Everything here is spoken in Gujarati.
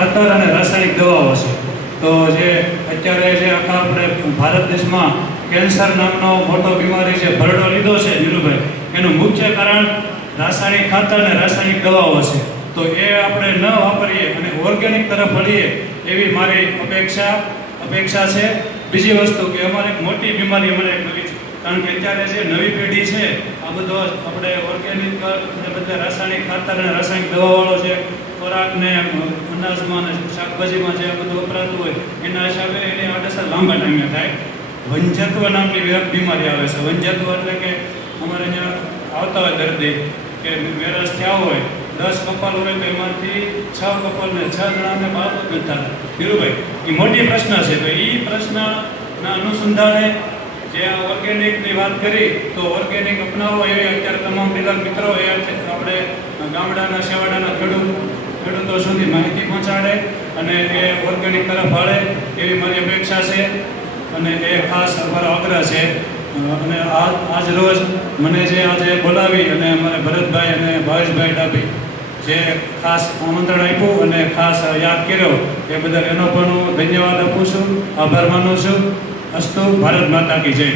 ખાતર અને રાસાયણિક દવાઓ છે. તો જે અત્યારે જે આખા આપણે ભારત દેશમાં કેન્સર નામનો મોટો બીમારી જે ભરડો લીધો છે નીરુભાઈ, એનું મુખ્ય કારણ રાસાયણિક ખાતર અને રાસાયણિક દવાઓ છે. તો એ આપણે ન વાપરીએ અને ઓર્ગેનિક તરફ વળીએ એવી મારી અપેક્ષા છે. બીજી વસ્તુ કે અમારે એક મોટી બીમારી અમારે એક નવી છે, કારણ કે અત્યારે જે નવી પેઢી છે આ બધો આપણે ઓર્ગેનિક અને બધા રાસાયણિક ખાતર અને રાસાયણિક દવાવાળો છે ખોરાકને અનાજમાં અને શાકભાજીમાં જે બધું વપરાતું હોય એના હિસાબે એની આડઅસર લાંબા ટાઈમે થાય. વંજત્વ નામની બીમારી આવે છે. વંજત્વ એટલે કે અમારે અહીંયા આવતા હોય દર્દી કે વેરસ થયા હોય, 10 કપાલ હોય તો એમાંથી 6 કપાલને 6 જણાને બાળકો જ નથી. ધીરુભાઈ, એ મોટી પ્રશ્ન છે. તો એ પ્રશ્નના અનુસંધાને જે આ ઓર્ગેનિકની વાત કરી તો ઓર્ગેનિક અપનાવો એવી અત્યારે તમામ ડીલર મિત્રો એ આપણે ગામડાના છેવાડાના ખેડૂતો સુધી માહિતી પહોંચાડે અને એ ઓર્ગેનિક તરફ વાળે એવી મારી અપેક્ષા છે અને એ ખાસ અમારો આગ્રહ છે. અને આજ રોજ મને જે આજે બોલાવી અને અમારે ભરતભાઈ અને ભાવેશભાઈ ડાભી જે ખાસ આમંત્રણ આપ્યું અને ખાસ યાદ કર્યો એ બદલ એનો પણ હું ધન્યવાદ આપું છું, આભાર માનું છું. અસ્તુ. ભારત માતા કી જય.